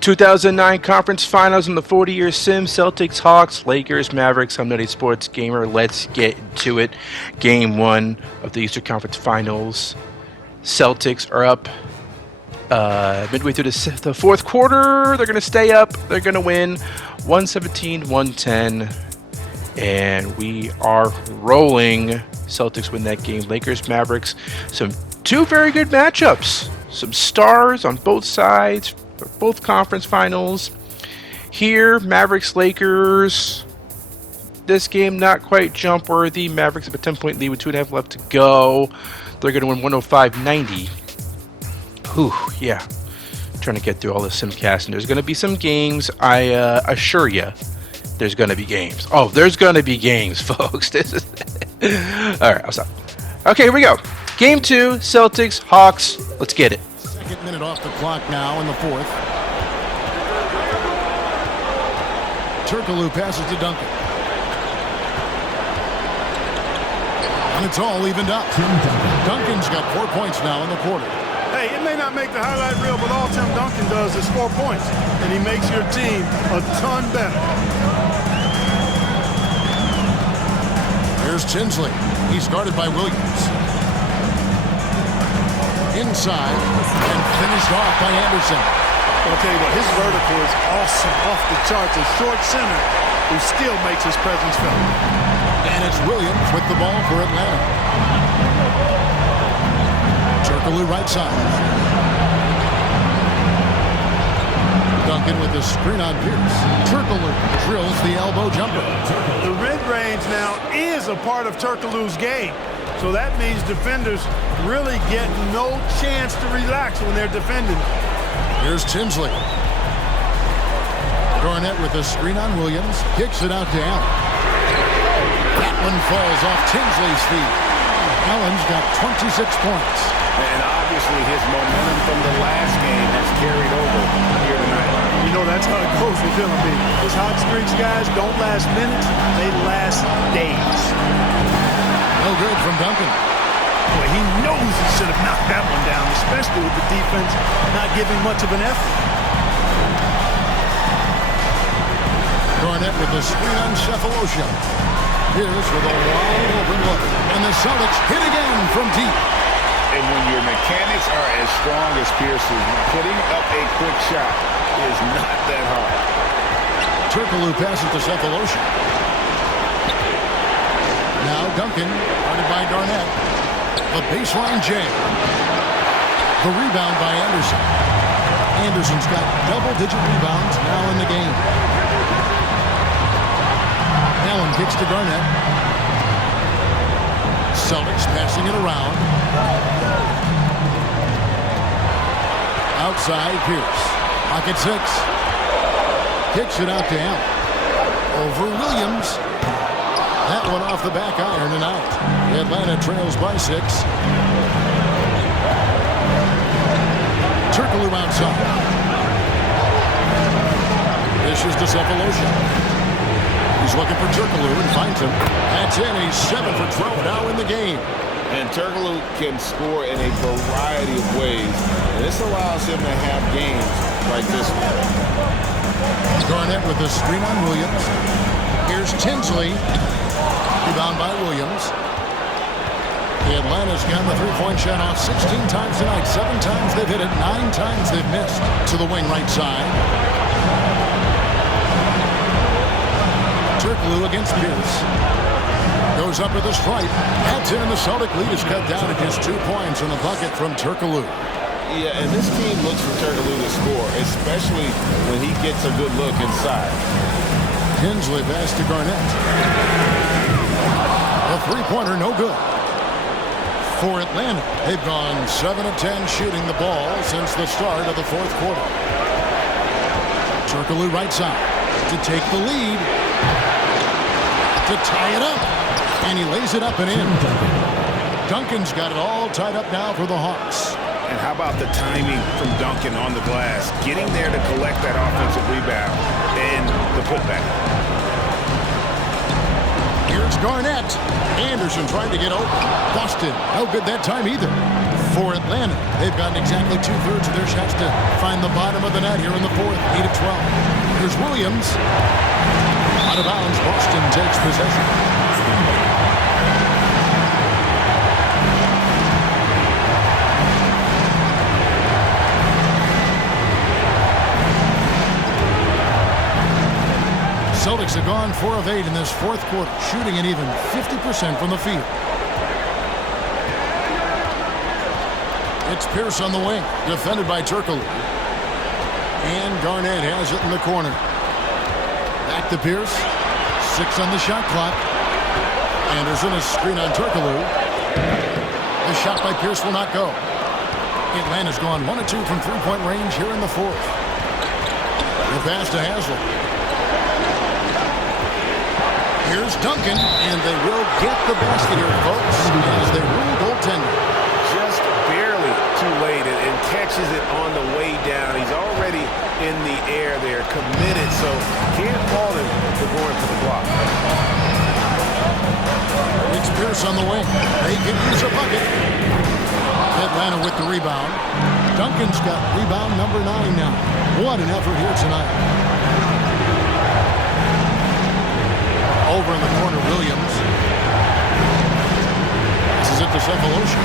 2009 Conference Finals in the 40-year sim, Celtics, Hawks, Lakers, Mavericks. I'm Nutty Sports Gamer. Let's get to it. Game 1 of the Eastern Conference Finals. Celtics are up midway through the fourth quarter. They're going to stay up. They're going to win 117-110. And we are rolling. Celtics win that game. Lakers, Mavericks. Two very good matchups. Some stars on both sides. Both conference finals. Here, Mavericks, Lakers. This game not quite jump worthy. Mavericks have a 10-point lead with 2.5 left to go. They're going to win 105-90. Whew, yeah. Trying to get through all this simcasting. There's going to be some games. I assure you, there's going to be games. Oh, there's going to be games, folks. This is all right, I'll stop. Okay, here we go. Game 2, Celtics, Hawks. Let's get it. Second minute off the clock now in the fourth. Turkoglu passes to Duncan. And it's all evened up. Duncan's got 4 points now in the quarter. Hey, it may not make the highlight reel, but all Tim Duncan does is 4 points. And he makes your team a ton better. Here's Tinsley. He's guarded by Williams. Inside and finished off by Anderson. I'll tell you what, his vertical is awesome, off the charts. A short center who still makes his presence felt. And it's Williams with the ball for Atlanta. Turkoglu right side. Duncan with the screen on Pierce. Turkoglu drills the elbow jumper. The mid-range now is a part of Turkoglu's game. So that means defenders really get no chance to relax when they're defending. Here's Tinsley. Garnett with the screen on Williams. Kicks it out to Allen. That one falls off Tinsley's feet. Allen's got 26 points. And obviously his momentum from the last game has carried over here tonight. You know, that's how it goes with him. His hot streaks, guys, don't last minutes. They last days. No good from Duncan. Boy, he knows he should have knocked that one down, especially with the defense not giving much of an effort. Garnett with the screen on Cephalosha. Here's with a wide open look. And the Celtics hit again from deep. And when your mechanics are as strong as Pierce's, putting up a quick shot is not that hard. Turkoglu passes to Cephalosha. Now Duncan, guarded by Garnett. The baseline jam. The rebound by Anderson. Anderson's got double-digit rebounds now in the game. Allen kicks to Garnett. Celtics passing it around. Outside Pierce. Pocket 6. Kicks it out to Allen. Over Williams. That one off the back iron and out. Atlanta trails by 6. Turkoglu outside. Dishes to Cephalosha. He's looking for Turkoglu and finds him. That's in. He's 7 for 12 now in the game. And Turkoglu can score in a variety of ways. And this allows him to have games like this one. Garnett with the screen on Williams. Here's Tinsley. Rebound by Williams. The Atlanta's gotten the three-point shot off 16 times tonight. 7 times they've hit it. 9 times they've missed. To the wing right side. Turkoglu against Pierce. Goes up with a stripe. That's in, and the Celtic lead is cut down to just 2 points in the bucket from Turkoglu. Yeah, and this team looks for Turkoglu to score, especially when he gets a good look inside. Tinsley pass to Garnett. A three-pointer, no good. For Atlanta, they've gone 7 of 10 shooting the ball since the start of the fourth quarter. Turkoglu right side to take the lead. To tie it up. And he lays it up and in. Duncan's got it all tied up now for the Hawks. And how about the timing from Duncan on the glass? Getting there to collect that offensive rebound and the putback. Here's Garnett. Anderson trying to get open. Busted. No good that time either. For Atlanta, they've gotten exactly 2/3 of their shots to find the bottom of the net here in the fourth. 8 of 12. Here's Williams. Out of bounds. Boston takes possession. Celtics have gone 4 of 8 in this fourth quarter, shooting an even 50% from the field. It's Pierce on the wing, defended by Turkoglu. And Garnett has it in the corner. Back to Pierce. 6 on the shot clock. Anderson is screen on Turkoglu. The shot by Pierce will not go. Atlanta's gone 1 of 2 from three-point range here in the fourth. The pass to Haslem. Here's Duncan, and they will get the basket here, folks, as they rule goaltender. Just barely too late and catches it on the way down. He's already in the air there, committed, so can't fault him for going for the block. It's Pierce on the wing. They can use a bucket. Atlanta with the rebound. Duncan's got rebound number 9 now. What an effort here tonight. Over in the corner, Williams. This is it to Cephalosha.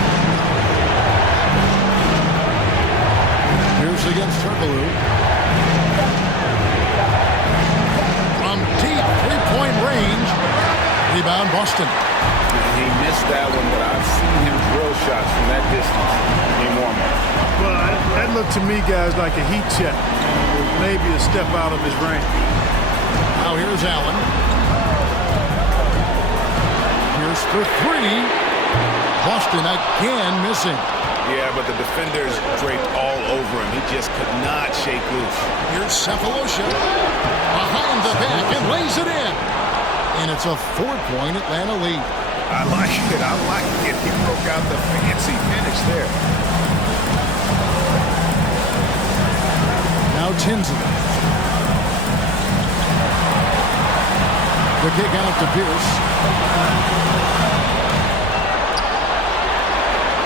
Here's against Turkoglu. From deep three-point range. Rebound, Boston. He missed that one, but I've seen him drill shots from that distance in warm-up. Well, that looked to me, guys, like a heat check. Maybe a step out of his range. Now here's Allen. Here's for 3. Boston again missing. Yeah, but the defenders draped all over him. He just could not shake loose. Here's Cephalosha. Behind the back and lays it in. And it's a 4-point Atlanta lead. I like it. I like it. He broke out the fancy finish there. Now Tinsley. The kick out to Pierce.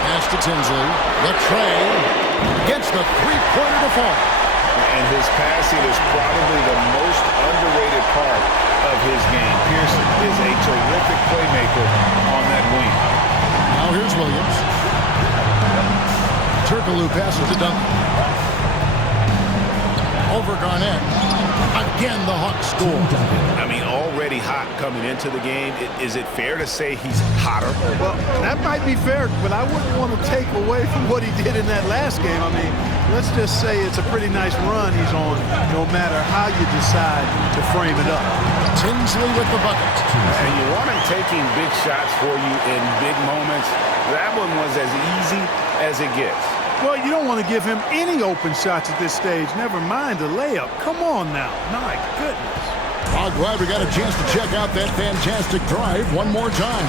Pass to Tinsley. The tray gets the three-pointer to fall. And his passing is probably the most underrated part of his game. Pierce is a terrific playmaker on that wing. Now here's Williams. Turkoglu passes to Duncan. Over Garnett. Again, the Hawks score. I mean, already hot coming into the game. Is it fair to say he's hotter? Well, that might be fair, but I wouldn't want to take away from what he did in that last game. I mean, let's just say it's a pretty nice run he's on, no matter how you decide to frame it up. Tinsley with the bucket. And you want him taking big shots for you in big moments. That one was as easy as it gets. Well, you don't want to give him any open shots at this stage, never mind a layup. Come on now. My goodness. I'm glad we got a chance to check out that fantastic drive one more time.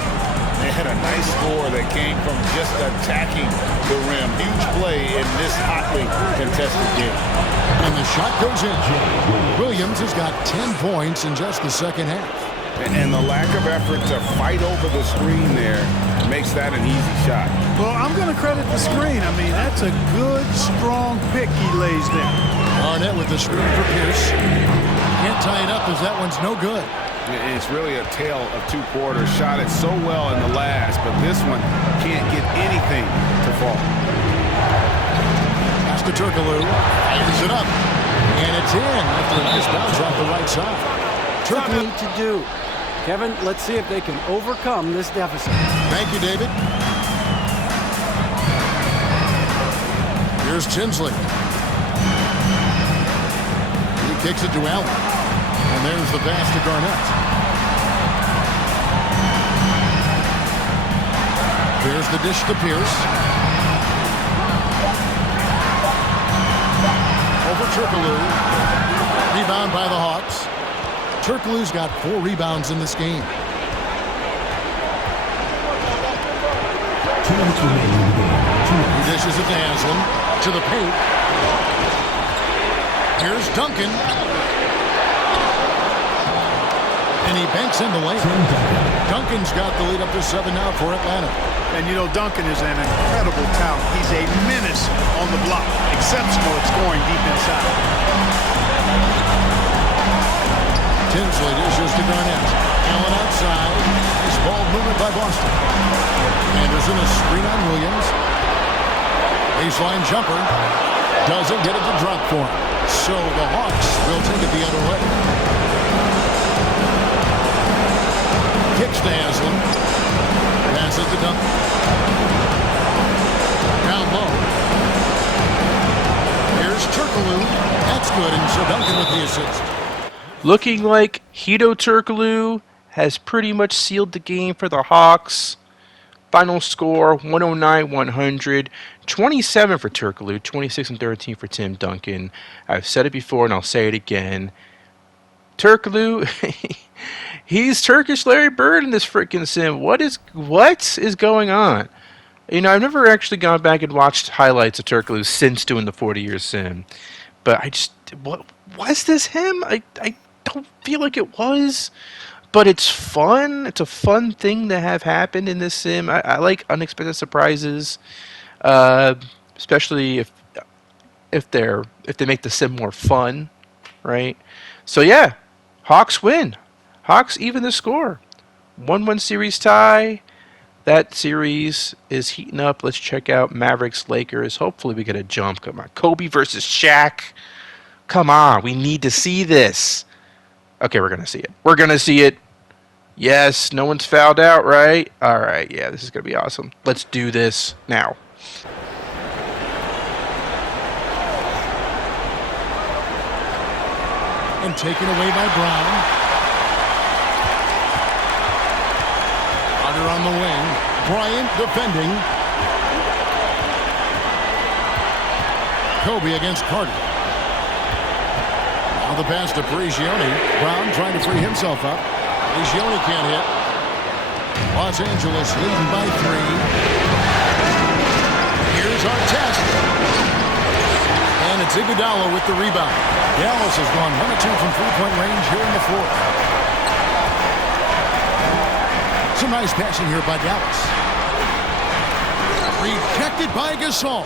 They had a nice score that came from just attacking the rim. Huge play in this hotly contested game. And the shot goes in. Williams has got 10 points in just the second half. And the lack of effort to fight over the screen there makes that an easy shot. Well, I'm going to credit the screen. I mean, that's a good, strong pick he lays there. Garnett with the screen for Pierce. Can't tie it up as that one's no good. It's really a tale of 2 quarters. Shot it so well in the last, but this one can't get anything to fall. Pass to Turkoglu. Fires it up. And it's in after a nice bounce off the right side. Turkoglu to do. Kevin, let's see if they can overcome this deficit. Thank you, David. Here's Tinsley. He kicks it to Allen. And there's the pass to Garnett. Here's the dish to Pierce. Over Turkoglu. Rebound by the Hawks. Turkoglu's got 4 rebounds in this game. He dishes it to Haslem. To the paint. Here's Duncan. And he banks in the lane. Duncan's got the lead up to 7 now for Atlanta. And you know, Duncan is an incredible talent. He's a menace on the block. Exceptional at scoring deep inside. Tinsley dishes to Garnett. Allen outside. Nice ball movement by Boston. Anderson a screen on Williams. Baseline jumper. Doesn't get it to drop for him. So the Hawks will take it the other way. Kicks to Haslam. Passes to Duncan. Down low. Here's Turkoglu. That's good, and so Duncan with the assist. Looking like Hedo Turkoglu has pretty much sealed the game for the Hawks. Final score, 109-100. 27 for Turkoglu, 26 and 13 for Tim Duncan. I've said it before and I'll say it again. Turkoglu, he's Turkish Larry Bird in this freaking sim. What is going on? You know, I've never actually gone back and watched highlights of Turkoglu since doing the 40-year sim. But was this him? I don't feel like it was. But it's fun. It's a fun thing to have happen in this sim. I like unexpected surprises, especially if they make the sim more fun, right? So yeah, Hawks win. Hawks even the score. 1-1 series tie. That series is heating up. Let's check out Mavericks Lakers. Hopefully we get a jump. Come on, Kobe versus Shaq. Come on, we need to see this. Okay, we're going to see it. We're going to see it. Yes, no one's fouled out, right? All right, yeah, this is going to be awesome. Let's do this now. And taken away by Brown. Carter on the wing. Bryant defending. Kobe against Carter. Now the pass to Prigioni. Brown trying to free himself up. Prigioni can't hit. Los Angeles leading by 3. Here's our test. And it's Iguodala with the rebound. Dallas has gone 1 of 2 from three-point range here in the fourth. Some nice passing here by Dallas. Rejected by Gasol.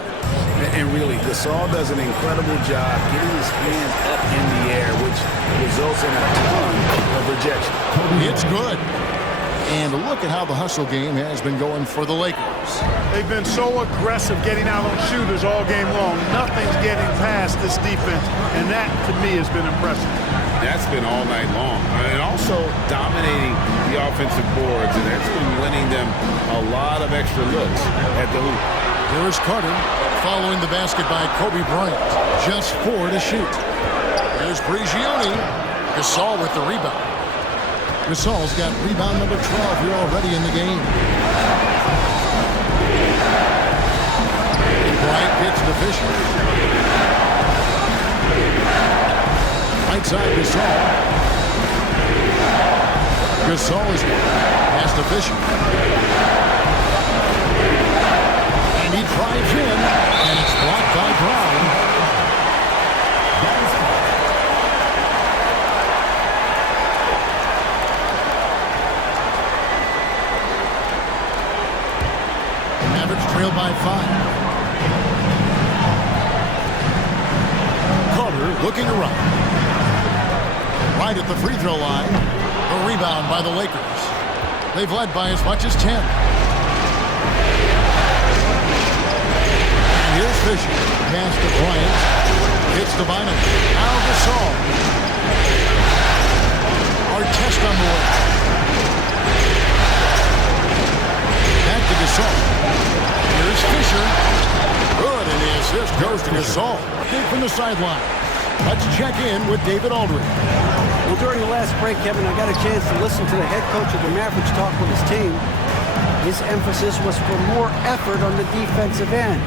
And really, Gasol does an incredible job getting his hands up in the air, which results in a ton of rejection. It's good. And look at how the hustle game has been going for the Lakers. They've been so aggressive getting out on shooters all game long. Nothing's getting past this defense, and that, to me, has been impressive. That's been all night long. And also dominating the offensive boards, and that's been winning them a lot of extra looks at the hoop. Here's Carter following the basket by Kobe Bryant. Just 4 to shoot. Here's Prigioni. Gasol with the rebound. Gasol's got rebound number 12 here already in the game. Bryant gets to Fisher. Right side Gasol. Gasol is pass to Fisher. And he drives in, and it's blocked by Brown. Trailed by 5. Carter looking around. Right at the free throw line. A rebound by the Lakers. They've led by as much as 10. And here's Fisher. Pass to Bryant. Hits to Bynum. Al Gasol. Artest on the way. Back to Gasol. Here's Fisher. Good, and the assist goes to Gasol. Kick from the sideline. Let's check in with David Aldridge. Well, during the last break, Kevin, I got a chance to listen to the head coach of the Mavericks talk with his team. His emphasis was for more effort on the defensive end.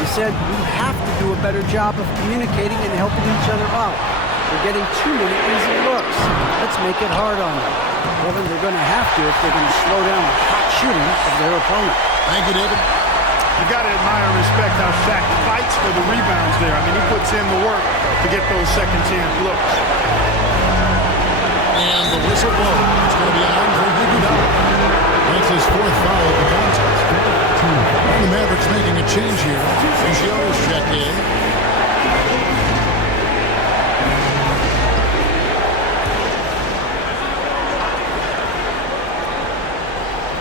He said, we have to do a better job of communicating and helping each other out. They're getting too many easy looks. Let's make it hard on them. Kevin, they're going to have to if they're going to slow down the hot shooting of their opponent. Thank you, David. You got to admire and respect how Shaq fights for the rebounds there. I mean, he puts in the work to get those second chance looks. And the whistle blows. It's going to be an Andre Iguodala. That's his fourth foul of the contest. And the Mavericks making a change here. Fisher's checked in.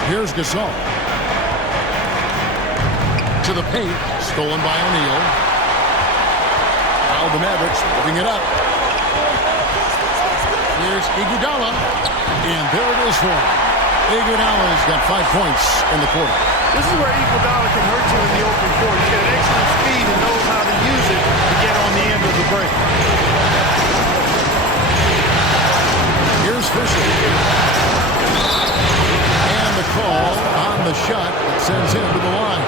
Here's Gasol. To the paint. Stolen by O'Neal. Now the Mavericks moving it up. Here's Iguodala. And there it is for him. Iguodala's got 5 points in the quarter. This is where Iguodala can hurt you in the open court. He's got excellent speed and knows how to use it to get on the end of the break. Here's Fisher. And the call on the shot that sends him to the line.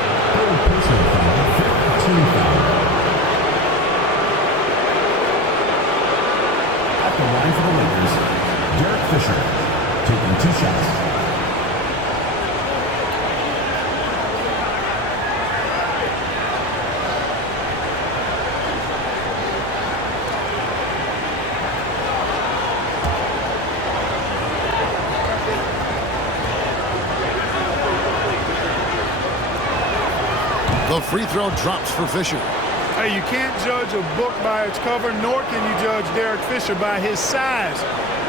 At the line for the Lakers, Derek Fisher taking 2 shots. The free throw drops for Fisher. Hey, you can't judge a book by its cover, nor can you judge Derek Fisher by his size.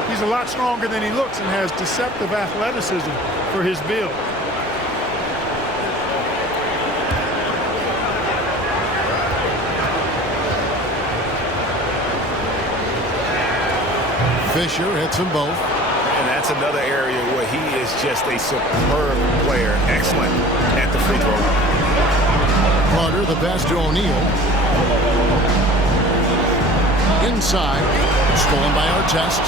He's a lot stronger than he looks and has deceptive athleticism for his build. Fisher hits them both. And that's another area where he is just a superb player. Excellent at the free throw. Carter, the pass to O'Neal. Inside. Stolen by Artest.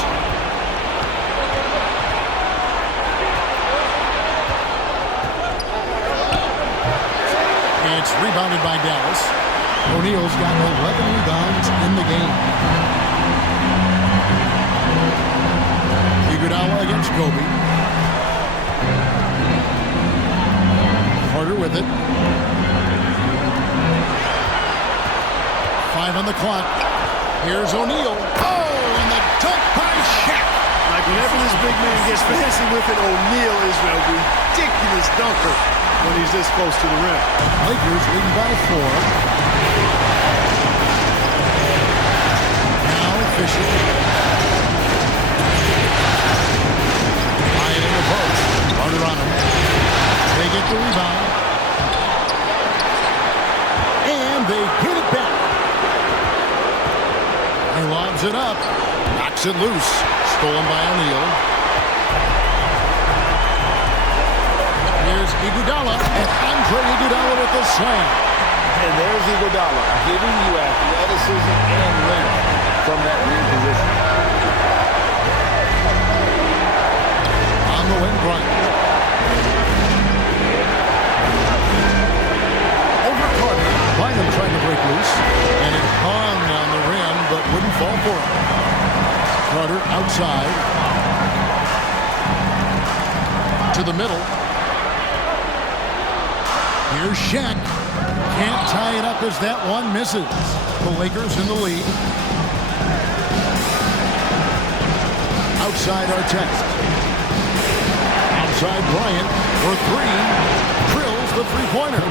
It's rebounded by Dallas. O'Neal's got 11 rebounds in the game. Iguodala against Kobe. Carter with it. 5 on the clock. Here's O'Neal. Oh, and the dunk by Shaq. Like whenever this big man gets fancy with it, O'Neal is a ridiculous dunker when he's this close to the rim. Lakers leading by 4. Now Fisher. Ryan in the post. Carter on him. They get the rebound. And they get it back. He lobs it up. Knocks it loose. Stolen by O'Neal. Here's Iguodala. And Andre Iguodala with the slam. And there's Iguodala giving you athleticism and length from that wing position. On the wing, Bryant. Over Carter. Bynum trying to break loose. And it hung on the rim, but wouldn't fall for it. Carter outside. To the middle. Here's Shaq. Can't tie it up as that one misses. The Lakers in the lead. Outside Artest. Outside Bryant for 3. Drills the three-pointer.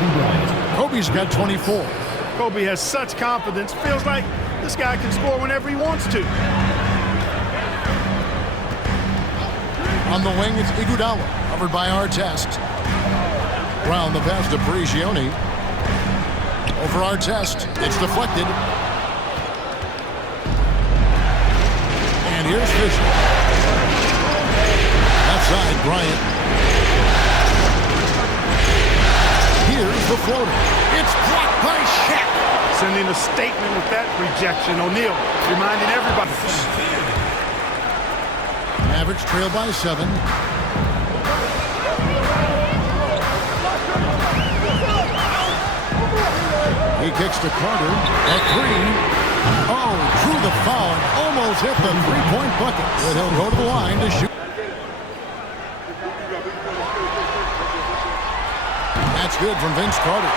Kobe's got 24. Kobe has such confidence. Feels like this guy can score whenever he wants to. On the wing, it's Iguodala. Covered by Artest. Round the pass to Prigioni. Over Artest. It's deflected. And here's Fisher. Outside Bryant. Here's the floater. It's blocked by Shaq. Sending a statement with that rejection. O'Neal reminding everybody. Mavericks trail by 7. He kicks to Carter. A 3. Oh, drew the foul and almost hit the three-point bucket. But he'll go to the line to shoot. That's good from Vince Carter.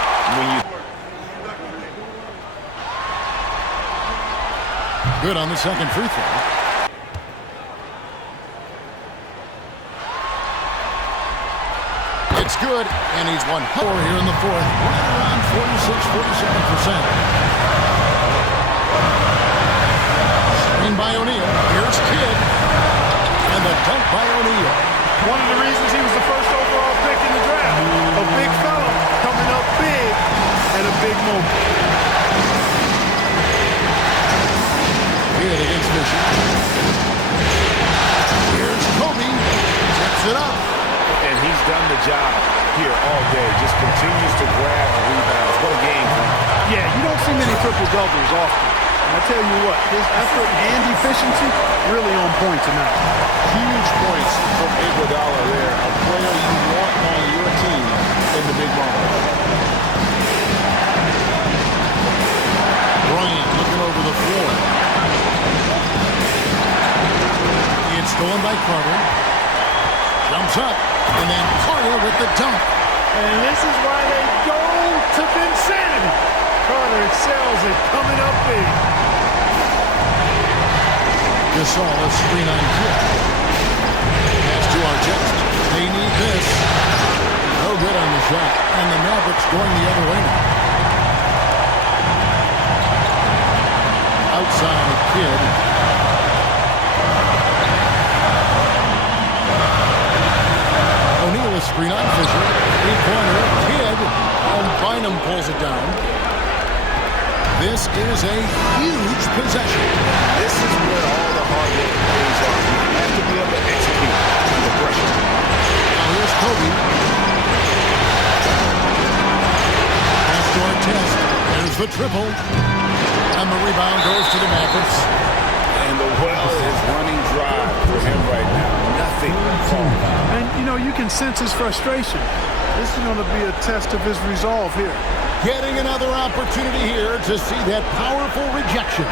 Good on the second free throw. It's good, and he's won four here in the fourth. Right around 46-47%. Screen by O'Neal. Here's Kidd. And the dunk by O'Neal. One of the reasons he was the first overall pick in the draft. A big fella coming up big at a big moment. Kidd against Fisher. Here's Kobe. Tips it up. And he's done the job here all day. Just continues to grab rebounds. What a game. Yeah, you don't see many triple-doubles often. And I tell you what, his effort and efficiency really on point tonight. Huge points from Iguodala there. A player you want on your team in the big moment. Bryant looking over the floor. It's stolen by Carter. Jumps up. And then Carter with the dunk. And this is why they go to Vinsanity. Carter excels at coming up big. Gasol, a screen on Kidd. Pass to Artest. They need this. No good on the shot. And the Mavericks going the other way now. Outside Kidd. O'Neal a screen on Fisher. Three-pointer. Kidd. And Bynum pulls it down. This is a huge possession. This is where all the hard work pays off. You have to be able to execute the pressure. Now here's Kobe. Pass to Artest. There's the triple. And the rebound goes to the Mavericks. And the well is running dry for him right now. Nothing falling. And, you know, you can sense his frustration. This is going to be a test of his resolve here. Getting another opportunity here to see that powerful rejection.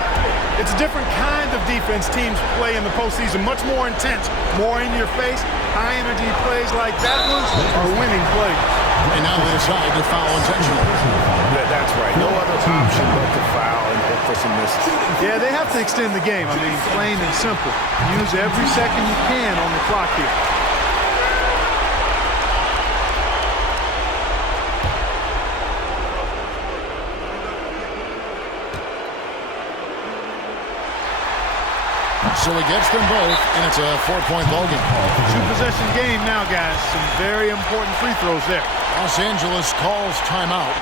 It's a different kind of defense teams play in the postseason. Much more intense, more in your face. High-energy plays like that one are winning plays. And now they decide to foul intentionally. That's right. No other option but to foul and hope for some misses. Yeah, they have to extend the game. I mean, plain and simple. Use every second you can on the clock here. So he gets them both, and it's a 4-point ball game. Two-possession game now, guys. Some very important free throws there. Los Angeles calls timeout.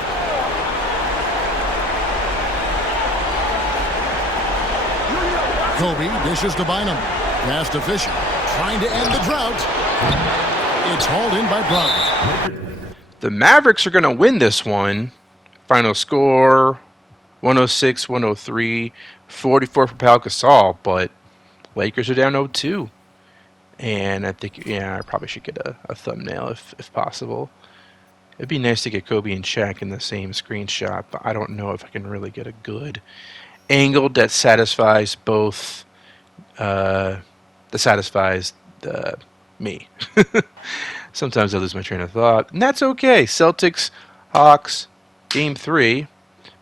Kobe dishes to Bynum. Pass to Fisher. Trying to end the drought. It's hauled in by Brown. The Mavericks are going to win this one. Final score, 106-103, 44 for Pau Gasol, but Lakers are down 0-2. And I think, I probably should get a thumbnail if possible. It'd be nice to get Kobe and Shaq in the same screenshot, but I don't know if I can really get a good angle that satisfies both, me. Sometimes I lose my train of thought, and that's okay. Celtics, Hawks, Game 3.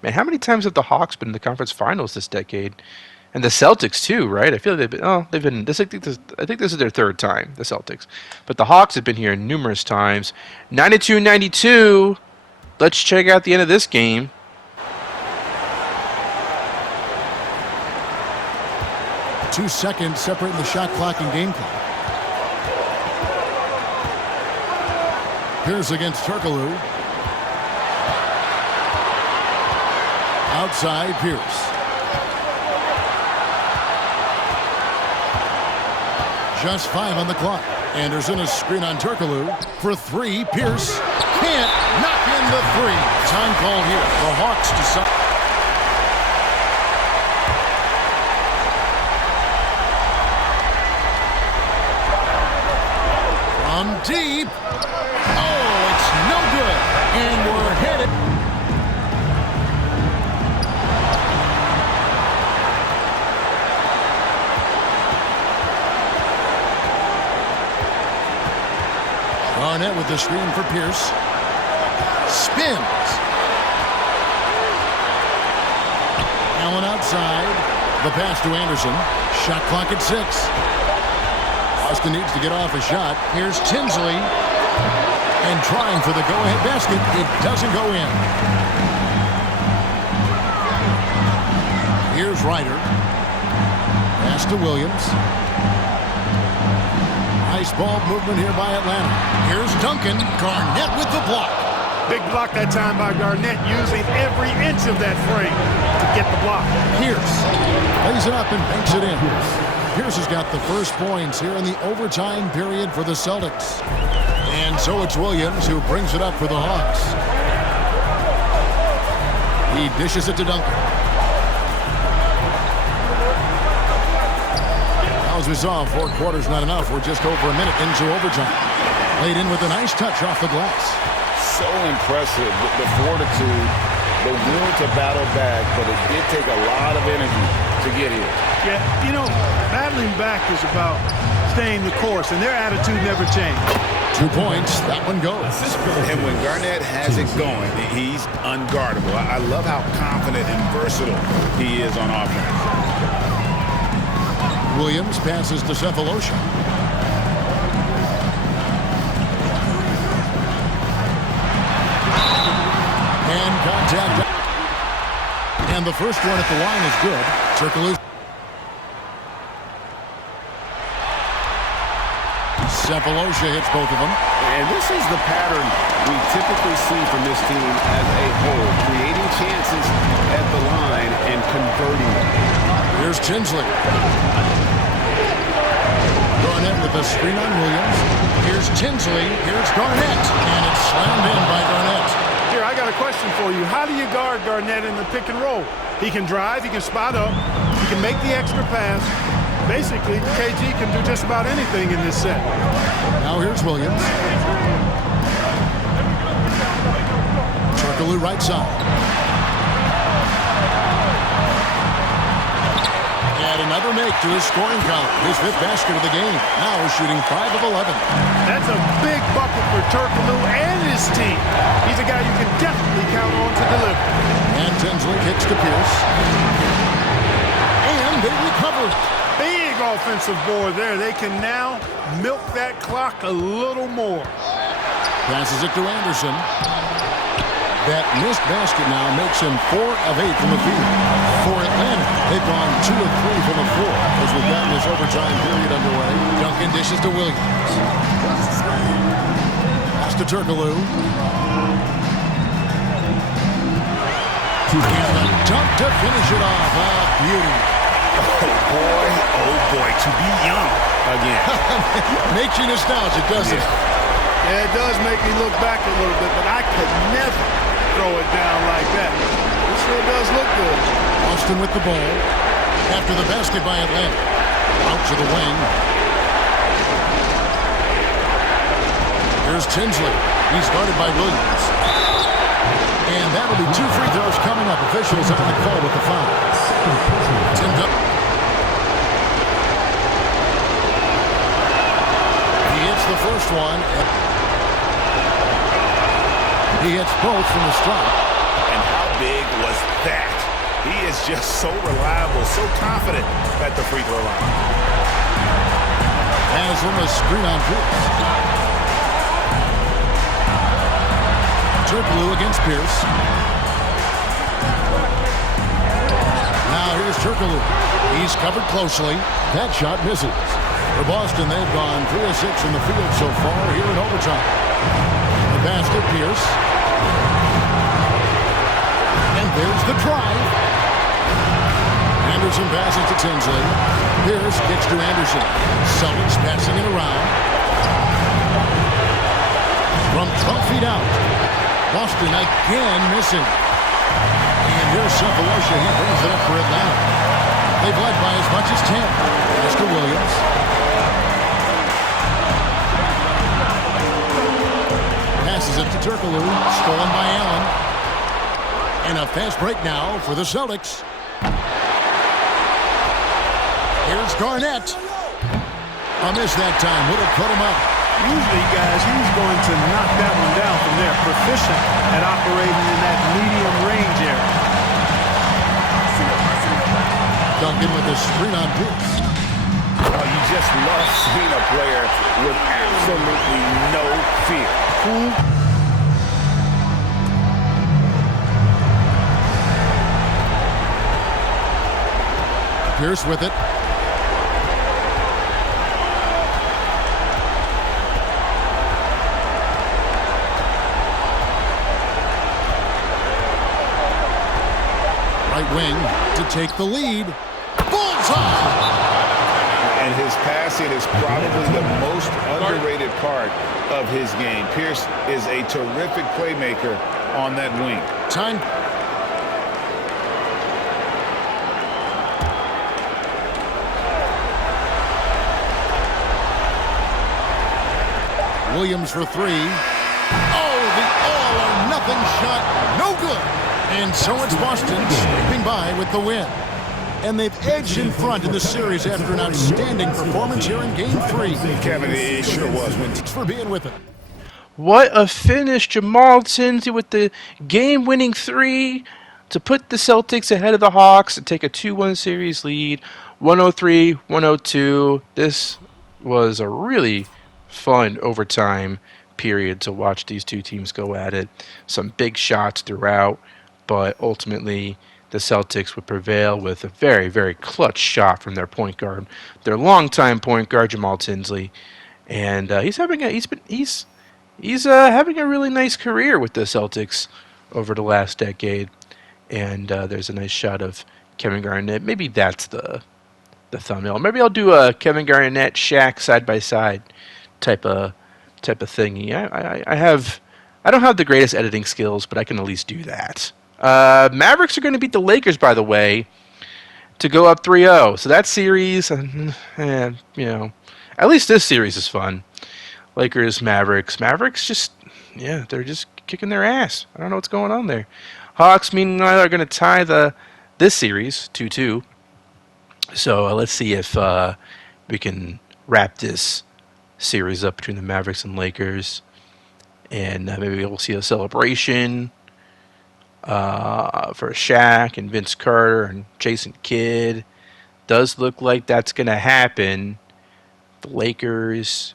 Man, how many times have the Hawks been in the conference finals this decade? And the Celtics too, right? I feel like they've been. I think this is their third time, the Celtics. But the Hawks have been here numerous times. 92-92. Let's check out the end of this game. Two seconds separating the shot clock and game clock. Pierce against Turkoglu. Outside Pierce. Just 5 on the clock. Anderson a screen on Turkoglu for 3. Pierce can't knock in the 3. Time called here. The Hawks decide. From deep. Oh, it's no good. And we're headed. Garnett with the screen for Pierce. Spins. Allen outside. The pass to Anderson. Shot clock at 6. Austin needs to get off a shot. Here's Tinsley. And trying for the go-ahead basket. It doesn't go in. Here's Ryder. Pass to Williams. Nice ball movement here by Atlanta. Here's Duncan. Garnett with the block. Big block that time by Garnett, using every inch of that frame to get the block. Pierce lays it up and banks it in. Pierce has got the first points here in the overtime period for the Celtics. And so it's Williams who brings it up for the Hawks. He dishes it to Duncan. Now, as we saw, 4 quarters not enough. We're just over a minute into overtime. Laid in with a nice touch off the glass. So impressive, the fortitude, the will to battle back, but it did take a lot of energy to get here. Yeah, you know, battling back is about staying the course, and their attitude never changed. 2 points, that one goes. And when Garnett has it going, he's unguardable. I love how confident and versatile he is on offense. Williams passes to Cephalosha. And contact. And the first one at the line is good. Circle. Cephalosha hits both of them. And this is the pattern we typically see from this team as a whole, creating chances at the line and converting them. Here's Tinsley. Garnett with the screen on Williams. Here's Tinsley. Here's Garnett. And it's slammed in by Garnett. Here, I got a question for you. How do you guard Garnett in the pick and roll? He can drive, he can spot up, he can make the extra pass. Basically, KG can do just about anything in this set. Now here's Williams. Turkoglu right side. And another make to his scoring column. His 5th basket of the game. Now shooting 5 of 11. That's a big bucket for Turkoglu and his team. He's a guy you can definitely count on to deliver. And Tinsley kicks to Pierce. And they recover. Big offensive board there. They can now milk that clock a little more. Passes it to Anderson. That missed basket now makes him 4 of 8 from the field. For Atlanta, they've gone 2 of 3 from the floor as we've gotten this overtime period underway. Duncan dishes to Williams. Pass to Turkoglu. And the dunk to finish it off. Ah, beauty. Oh boy, to be young again. Makes you nostalgic, doesn't it? Yeah, it does make me look back a little bit, but I could never throw it down like that. It sure does look good. Austin with the ball. After the basket by Atlanta. Out to the wing. Here's Tinsley. He's guarded by Williams. And that'll be 2 free throws coming up. Officials on the call with the foul. He hits the first one. He hits both from the strike. And how big was that? He is just so reliable, so confident at the free throw line. Haslam a screen on Pierce. Turkoglu against Pierce. Now here's Turkoglu. He's covered closely. That shot misses. For Boston, they've gone 3 of 6 from the field so far here in overtime. The pass to Pierce. And there's the drive. Anderson passes to Tinsley. Pierce gets to Anderson. Celtics passing it around. From 12 feet out. Boston again missing. And here's Cephalosha. He brings it up for Atlanta. They've led by as much as 10. Mr. Williams. Passes it to Turkoglu. Stolen by Allen. And a fast break now for the Celtics. Here's Garnett. A miss that time. Would have put him up. Usually, guys, he's going to knock that one down from there. Proficient at operating in that medium range area. Duncan with a screen on Pierce. Oh, you just love seeing a player with absolutely no fear. Pierce with it. Right wing to take the lead. Bullseye! And his passing is probably the most underrated part of his game. Pierce is a terrific playmaker on that wing. Time. Williams for three. Oh, the all-or-nothing shot. No good. And so it's Boston scraping by with the win. And they've edged in front in the series after an outstanding performance here in Game 3. Kevin, it sure was. Thanks for being with us. What a finish. Jamal Tinsley with the game-winning 3 to put the Celtics ahead of the Hawks and take a 2-1 series lead. 103-102. This was a really fun overtime period to watch these two teams go at it. Some big shots throughout, but ultimately the Celtics would prevail with a very, very clutch shot from their point guard, their longtime point guard Jamal Tinsley, and he's having a really nice career with the Celtics over the last decade. And there's a nice shot of Kevin Garnett. Maybe that's the thumbnail. Maybe I'll do a Kevin Garnett Shaq side by side type of thingy. I don't have the greatest editing skills, but I can at least do that. Mavericks are going to beat the Lakers, by the way, to go up 3-0. So that series, at least this series is fun. Lakers, Mavericks. Mavericks they're just kicking their ass. I don't know what's going on there. Hawks, meanwhile, are going to tie this series 2-2. So let's see if we can wrap this series up between the Mavericks and Lakers. And maybe we'll see a celebration for Shaq and Vince Carter and Jason Kidd. Does look like that's going to happen. The Lakers,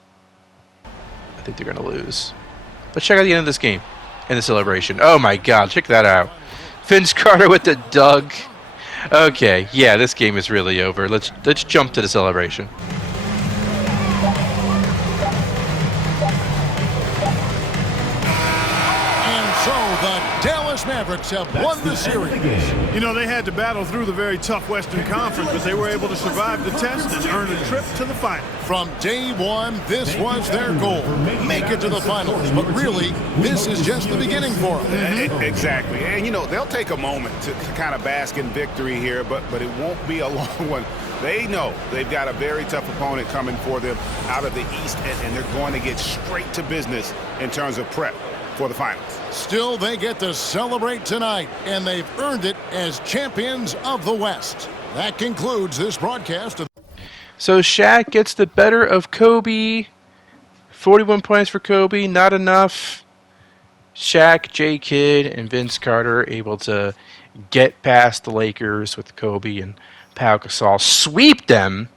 I think they're going to lose. Let's check out the end of this game and the celebration. Oh my God, check that out. Vince Carter with the dunk. Okay, yeah, this game is really over. Let's jump to the celebration. Mavericks have won the series. You know, they had to battle through the very tough Western Conference, but they were able to survive the test and earn a trip to the final. From day one, this was their goal. Make it to the finals. But really, this is just the beginning for them. Exactly. And, they'll take a moment to kind of bask in victory here, but it won't be a long one. They know they've got a very tough opponent coming for them out of the East, and they're going to get straight to business in terms of prep for the finals. Still, they get to celebrate tonight, and they've earned it as champions of the West. That concludes this broadcast. So Shaq gets the better of Kobe. 41 points for Kobe, not enough. Shaq, J. Kidd, and Vince Carter are able to get past the Lakers with Kobe and Pau Gasol, sweep them,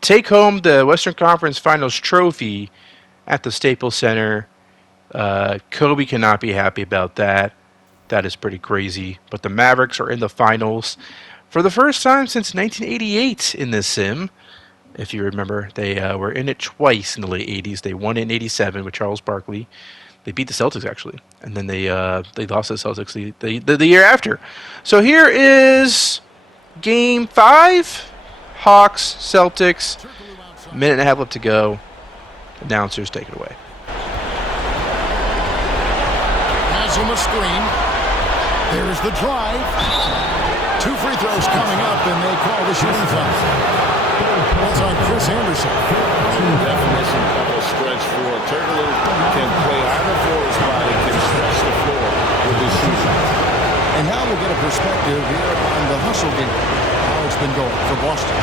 take home the Western Conference Finals trophy at the Staples Center. Kobe cannot be happy about that. That is pretty crazy. But the Mavericks are in the finals for the first time since 1988 in this sim. If you remember, they were in it twice in the late 80s. They won in 87 with Charles Barkley. They beat the Celtics, actually. And then they lost to the Celtics the year after. So here is Game 5. Hawks, Celtics. Minute and a half left to go. Announcers, take it away. On the screen. There's the drive. 2 free throws coming up, and they call the shooting foul. That's on Chris Anderson. The definition of a stretch floor. Turkoglu can play either forward spot and can stretch the floor with his shooting. And now we'll get a perspective here on the hustle game. How it's been going for Boston.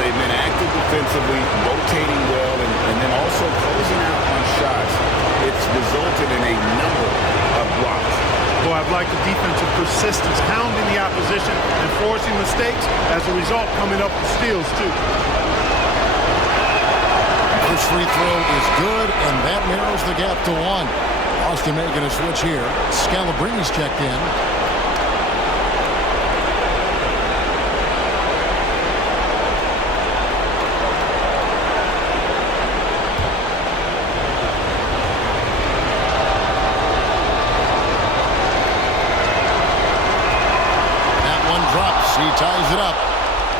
They've been active defensively, rotating well, and then also closing out on shots. It's resulted in a number of blocks. Well, I'd like the defensive persistence, hounding the opposition and forcing mistakes. As a result, coming up with steals, too. First free throw is good, and that narrows the gap to 1. Boston making a switch here. Scalabrine's checked in. That one drops. He ties it up.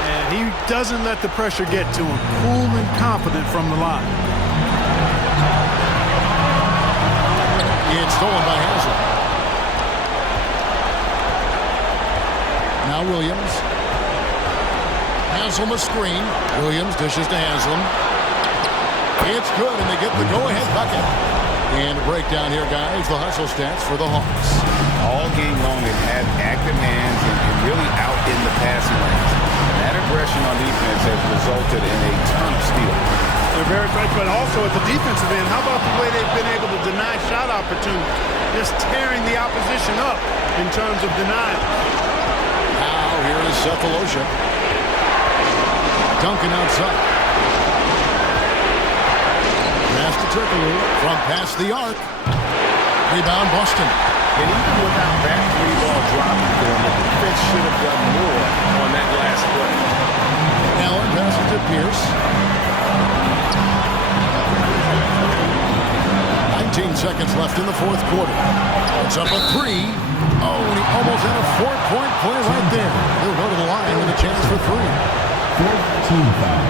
And he doesn't let the pressure get to him. Cool and confident from the line. It's stolen by Haslam. Now Williams. Haslam a screen. Williams dishes to Haslam. It's good, and they get the go-ahead bucket. And a breakdown here, guys. The hustle stats for the Hawks. All game long, they've had active hands and really out in the passing lanes. That aggression on defense has resulted in a ton of steals. They're very fresh, but also at the defensive end, how about the way they've been able to deny shot opportunities, just tearing the opposition up in terms of denial. Now here is Cephalosha. Duncan outside. Pass to Turkoglu from past the arc. Rebound Boston. And even without that three-ball dropping for him, the defense should have done more on that last play. Allen passes to Pierce. 19 seconds left in the fourth quarter. It's up a 3. Oh, and he almost had a 4-point play right there. He'll go to the line with a chance for 3.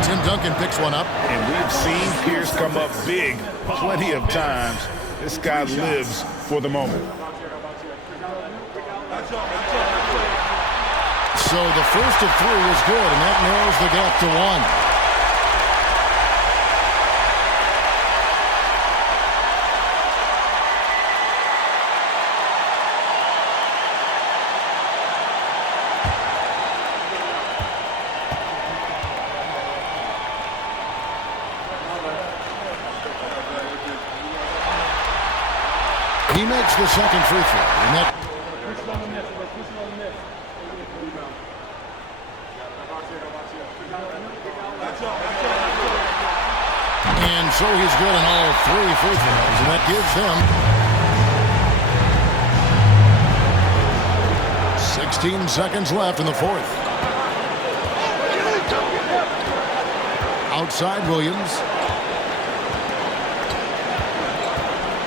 Tim Duncan picks one up. And we've seen Pierce come up big plenty of times. This guy lives for the moment. So the first of 3 is good, and that narrows the gap to 1. He makes the second free throw, and that. And so he's good on all 3 free throws, and that gives them 16 seconds left in the fourth. Outside Williams.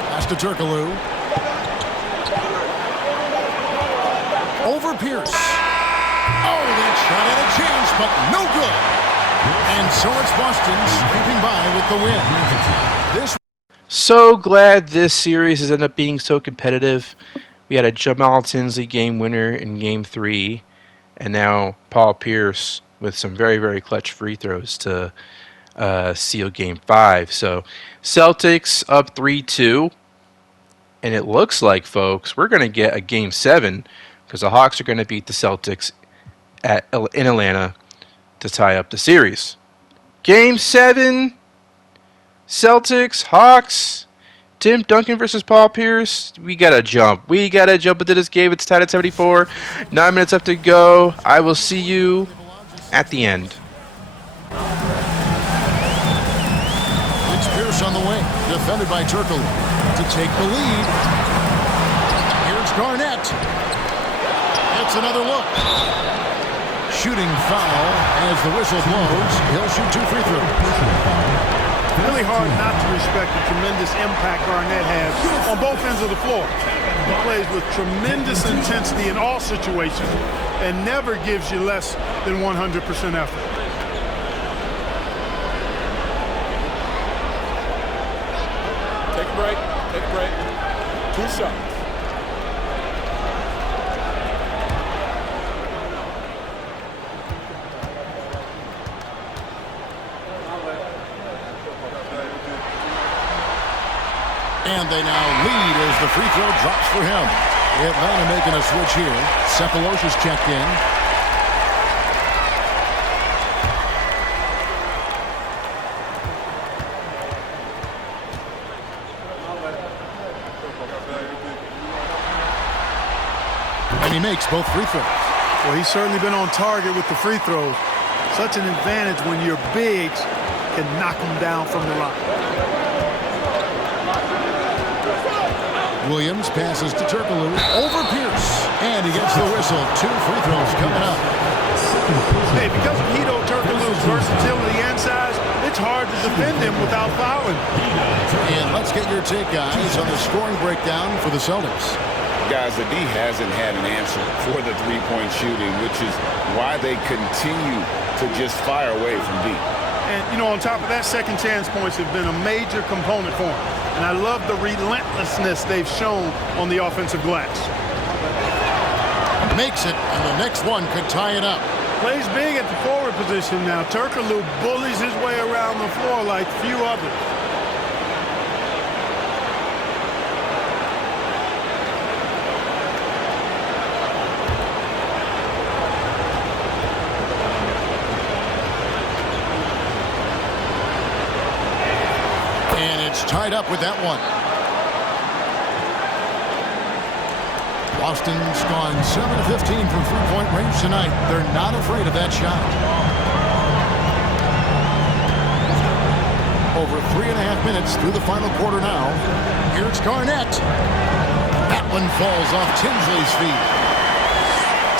Pass to Turkoglu. Over Pierce. Oh, that shot had a chance, but no good. And so it's Boston scraping by with the win. So glad this series has ended up being so competitive. We had a Jamal Tinsley game winner in Game 3, and now Paul Pierce with some very, very clutch free throws to seal Game 5. So Celtics up 3-2, and it looks like, folks, we're going to get a Game 7 because the Hawks are going to beat the Celtics in Atlanta to tie up the series. Game 7, Celtics, Hawks, Tim Duncan versus Paul Pierce. We got to jump. We got to jump into this game. It's tied at 74. 9 minutes left to go. I will see you at the end. It's Pierce on the wing, defended by Turkoglu to take the lead. Here's Garnett. It's another look. Shooting foul as the whistle blows. He'll shoot 2 free throws. Really hard not to respect the tremendous impact Garnett has on both ends of the floor. He plays with tremendous intensity in all situations and never gives you less than 100% effort. Take a break. Take a break. 2 shots. And they now lead as the free throw drops for him. Atlanta making a switch here. Cephalosha's checked in. And he makes both free throws. Well, he's certainly been on target with the free throws. Such an advantage when your bigs can knock them down from the line. Williams passes to Turkoglu over Pierce, and he gets the whistle. 2 free throws coming up. Hey, because of Hedo Turkoglu's versatility and size, it's hard to defend him without fouling. And let's get your take, guys, on the scoring breakdown for the Celtics. Guys, the D hasn't had an answer for the three-point shooting, which is why they continue to just fire away from deep. And, you know, on top of that, second chance points have been a major component for them. And I love the relentlessness they've shown on the offensive glass. Makes it, and the next one could tie it up. Plays big at the forward position now. Turkoglu bullies his way around the floor like few others. And it's tied up with that one. Boston's gone 7 of 15 from three-point range tonight. They're not afraid of that shot. Over 3.5 minutes through the final quarter now. Here's Garnett. That one falls off Tinsley's feet.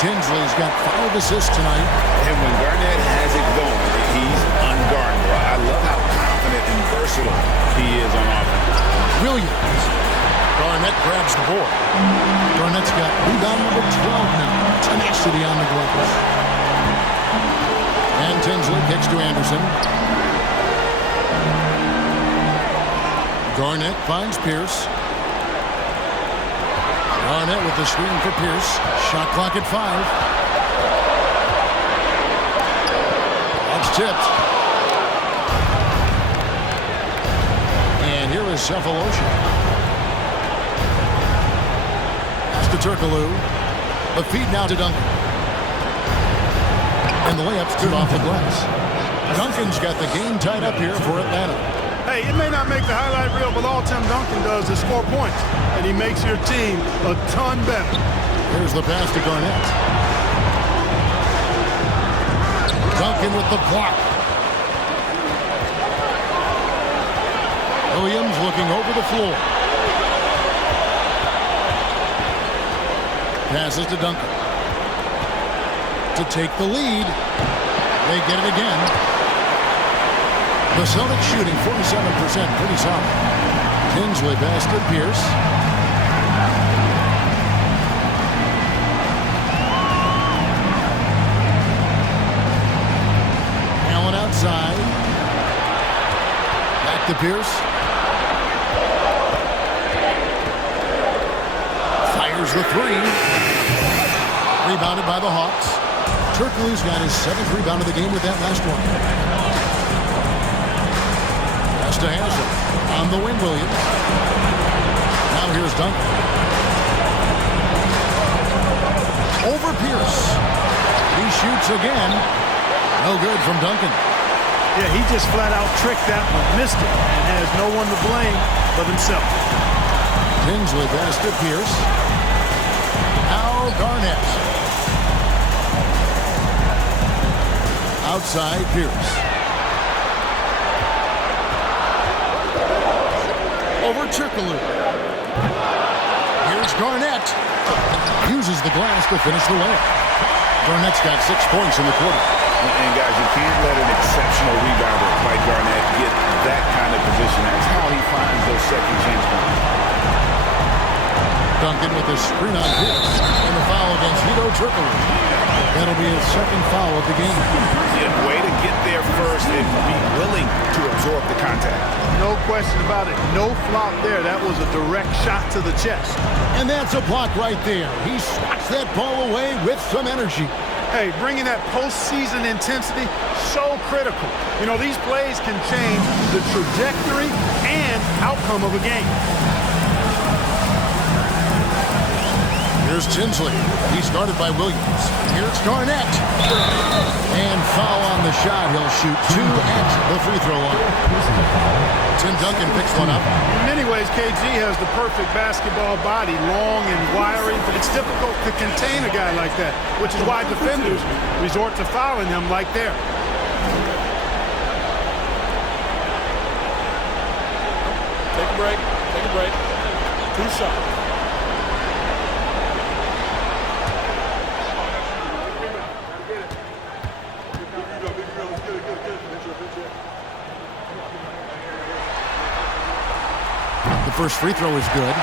Tinsley's got 5 assists tonight. And when Garnett has it going, he's unguardable. I love how confident and versatile he is on offense. Williams. Garnett grabs the board. Garnett's got rebound number 12 now. Tenacity on the glass. And Tinsley kicks to Anderson. Garnett finds Pierce. Garnett with the screen for Pierce. Shot clock at 5. That's tipped. And here is Cephalosha. To Turkoglu. The feed now to Duncan. And the layup's good off the glass. Duncan's got the game tied up here for Atlanta. Hey, it may not make the highlight reel, but all Tim Duncan does is score points. And he makes your team a ton better. Here's the pass to Garnett. Duncan with the block. Williams looking over the floor. Passes to Duncan. To take the lead. They get it again. The Celtics shooting 47%. Pretty solid. Tinsley pass to Pierce. Allen outside. Back to Pierce. Fires the 3. Rebounded by the Hawks. Turkoglu's got his 7th rebound of the game with that last one. Pass to Hanson. On the wing, Williams. Now here's Duncan. Over Pierce. He shoots again. No good from Duncan. Yeah, he just flat out tricked that one. Missed it. And has no one to blame but himself. Tinsley pass to Pierce. Now Garnett. Outside Pierce. Over Turkoglu. Here's Garnett. Uses the glass to finish the layup. Garnett's got 6 points in the quarter. And guys, you can't let an exceptional rebounder like Garnett get that kind of position. That's how he finds those second chance points. Duncan with the screen on Pierce. And the foul against Hedo Turkoglu. That'll be his 2nd foul of the game. Yeah, way to get there first and be willing to absorb the contact. No question about it. No flop there. That was a direct shot to the chest. And that's a block right there. He swats that ball away with some energy. Hey, bringing that postseason intensity, so critical. You know, these plays can change the trajectory and outcome of a game. Here's Tinsley. He's guarded by Williams. Here's Garnett. And foul on the shot. He'll shoot 2 at the free throw line. Tim Duncan picks one up. In many ways, KG has the perfect basketball body, long and wiry, but it's difficult to contain a guy like that, which is why defenders resort to fouling him like there. break. Take a break. 2 shots. The first free throw is good.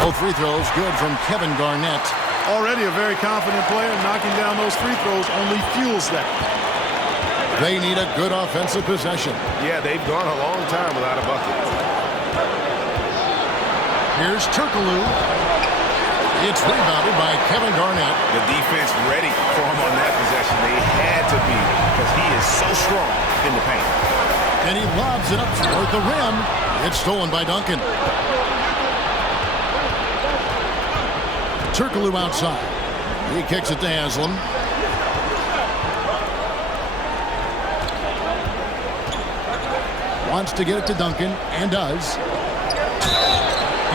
Both free throws good from Kevin Garnett. Already a very confident player. Knocking down those free throws only fuels that. They need a good offensive possession. Yeah, they've gone a long time without a bucket. Here's Turkoglu. It's rebounded by Kevin Garnett. The defense ready for him on that possession. They had to be because he is so strong in the paint. And he lobs it up toward the rim. It's stolen by Duncan. Turkoglu outside. He kicks it to Haslam. Wants to get it to Duncan, and does.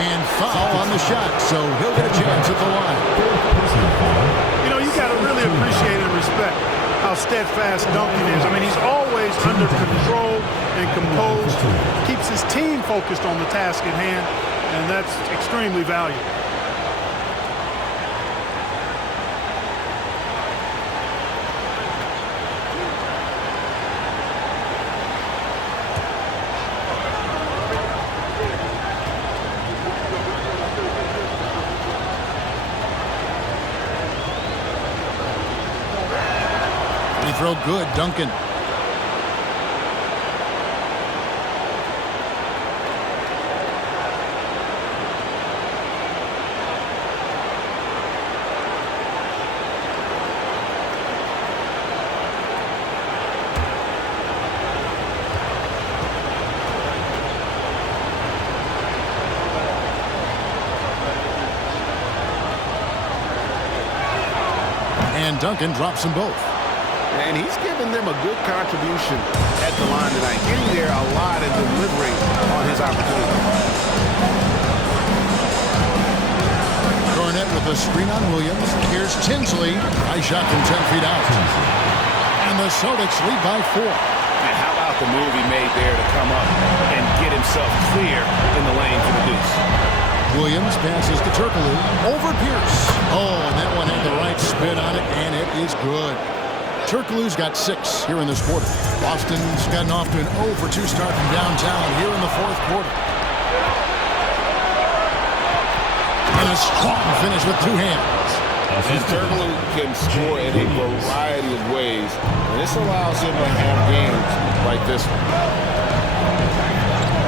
And foul on the shot, so he'll get a chance at the line. You know, you got to really appreciate and respect how steadfast Duncan is. I mean, he's always under control and composed. Keeps his team focused on the task at hand, and that's extremely valuable. Throw good, Duncan. And Duncan drops them both. And he's given them a good contribution at the line tonight. Getting there a lot and delivering on his opportunity. Garnett with a screen on Williams. Here's Tinsley. Nice shot from 10 feet out. And the Celtics lead by 4. And how about the move he made there to come up and get himself clear in the lane for the deuce. Williams passes to Turkoglu. Over Pierce. Oh, and that one had the right spin on it, and it is good. Turkoglu's got 6 here in this quarter. Boston's gotten off to an 0 for 2 start from downtown here in the 4th quarter. And a strong finish with 2 hands. And Turkoglu can score in a variety of ways, and this allows him to have games like this one.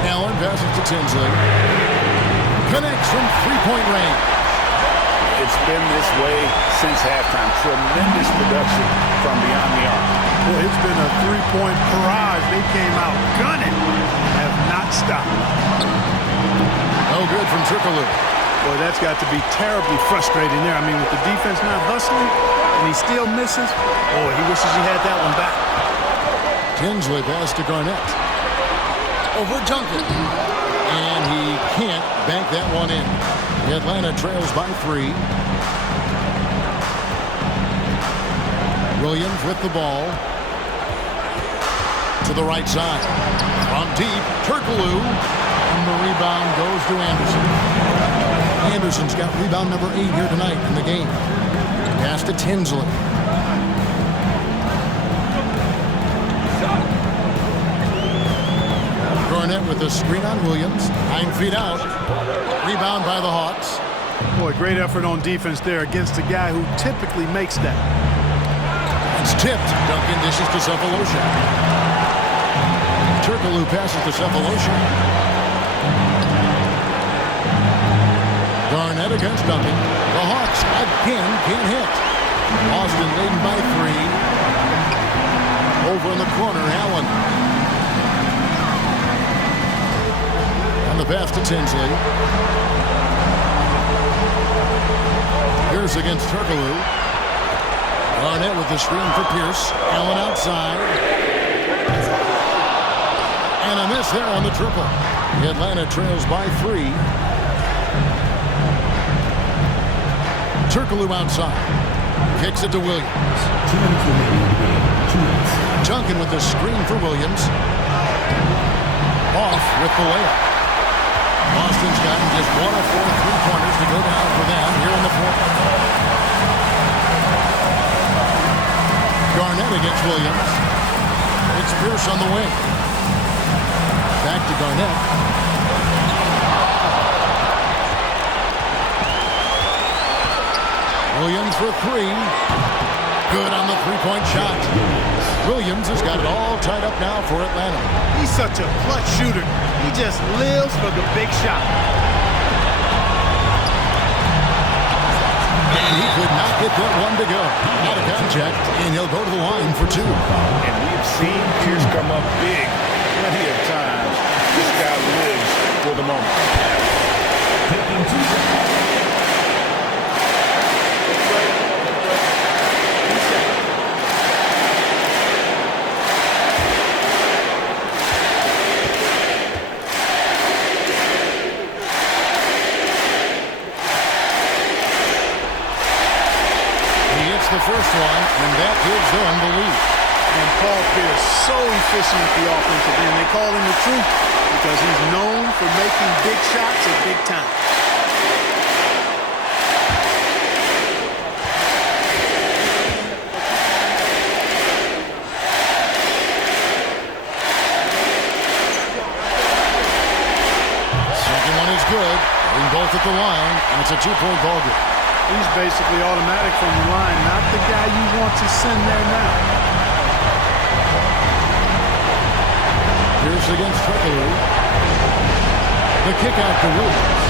Allen passes to Tinsley. Connects from 3-point range. It's been this way since halftime. Tremendous production from beyond the arc. Boy, it's been a 3-point barrage. They came out gunning. Have not stopped. No good from Turkoglu. Boy, that's got to be terribly frustrating there. I mean, with the defense not hustling and he still misses, boy, he wishes he had that one back. Tinsley pass to Garnett. Over Duncan. And he can't bank that one in. Atlanta trails by 3. Williams with the ball. To the right side. From deep, Turkoglu. And the rebound goes to Anderson. Anderson's got rebound number 8 here tonight in the game. Pass to Tinsley. Garnett with the screen on Williams. 9 feet out. Rebound by the Hawks. Boy, great effort on defense there against a guy who typically makes that. It's tipped. Duncan dishes to Cephalosha. Turkoglu passes to Cephalosha. Garnett against Duncan. The Hawks again can't hit. Boston leading by 3. Over in the corner, Allen. The pass to Tinsley. Here's against Turkoglu. Garnett with the screen for Pierce. Allen outside. And a miss there on the triple. Atlanta trails by 3. Turkoglu outside. Kicks it to Williams. 2 minutes remaining in the game. 2 minutes. Duncan with the screen for Williams. Off with the layup. Boston's gotten just 1 of 4 3-pointers to go down for them here in the fourth. Garnett against Williams. It's Pierce on the wing. Back to Garnett. Williams for 3. Good on the three-point shot. Williams has got it all tied up now for Atlanta. He's such a clutch shooter. He just lives for the big shot. And he could not get that one to go. Out of contact, and he'll go to the line for 2. And we've seen Pierce come up big plenty of times. This guy lives for the moment. Taking 2 shots. The first one, and that gives them the lead. And Paul Pierce, so efficient at the offensive end. They call him the truth because he's known for making big shots at big time. Second one is good. They're both at the line, and it's a 2-point ball game. He's basically automatic from the line, not the guy you want to send there now. Pierce against Turkoglu. The kick out to Williams.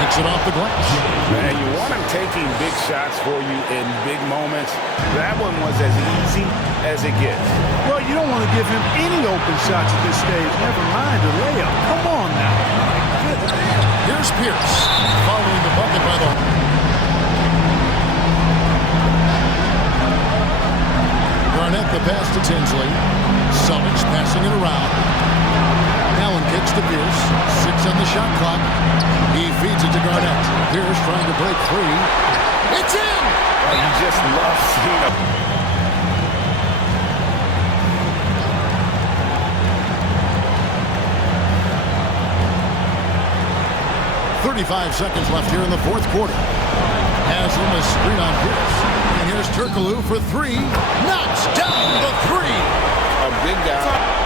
Takes it off the glass. Man, you want him taking big shots for you in big moments. That one was as easy as it gets. Well, you don't want to give him any open shots at this stage. Never mind the layup. Come on now. My goodness. Here's Pierce following the bucket by the... Garnett the pass to Tinsley. Celtics passing it around. Allen kicks to Pierce. 6 on the shot clock. He feeds it to Garnett. Pierce trying to break free. It's in! Oh, you just love seeing him. 35 seconds left here in the fourth quarter. Has him a screen on Pierce. And here's Turkoglu for 3. Knocks down the 3. A big guy.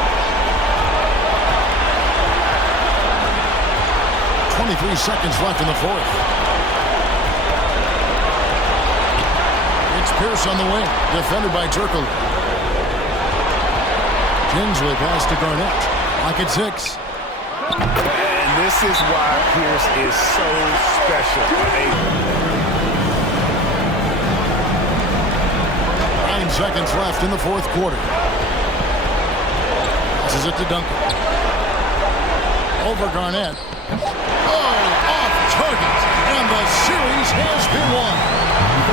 23 seconds left in the fourth. It's Pierce on the wing, defended by Turkoglu. Tinsley pass to Garnett. Lock at 6. And this is why Pierce is so special. 9 seconds left in the fourth quarter. Passes it to Duncan. Over Garnett. Off target, and the series has been won.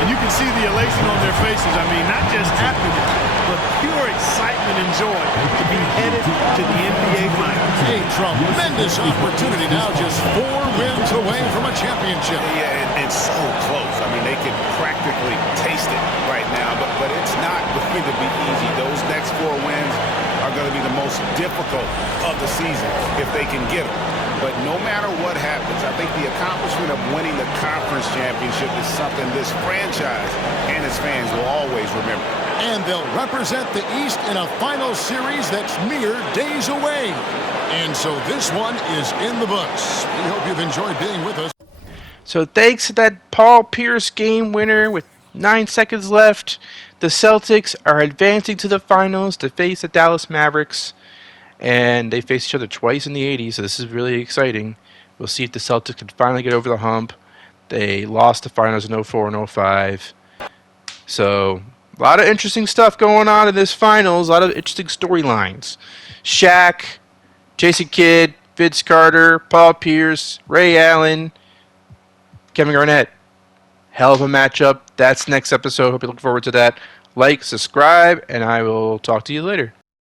And you can see the elation on their faces. I mean, not just happiness, but pure excitement and joy to be headed to the NBA Finals. A tremendous opportunity now, just 4 wins away from a championship. Yeah, and so close. I mean, they could practically taste it right now, but it's not going to be easy. Those next 4 wins are going to be the most difficult of the season if they can get them. But no matter what happens, I think the accomplishment of winning the conference championship is something this franchise and its fans will always remember. And they'll represent the East in a final series that's mere days away. And so this one is in the books. We hope you've enjoyed being with us. So thanks to that Paul Pierce game winner with 9 seconds left, the Celtics are advancing to the finals to face the Dallas Mavericks. And they faced each other twice in the 80s, so this is really exciting. We'll see if the Celtics can finally get over the hump. They lost the finals in 04 and 05. So, a lot of interesting stuff going on in this finals. A lot of interesting storylines. Shaq, Jason Kidd, Vince Carter, Paul Pierce, Ray Allen, Kevin Garnett. Hell of a matchup. That's next episode. Hope you look forward to that. Like, subscribe, and I will talk to you later.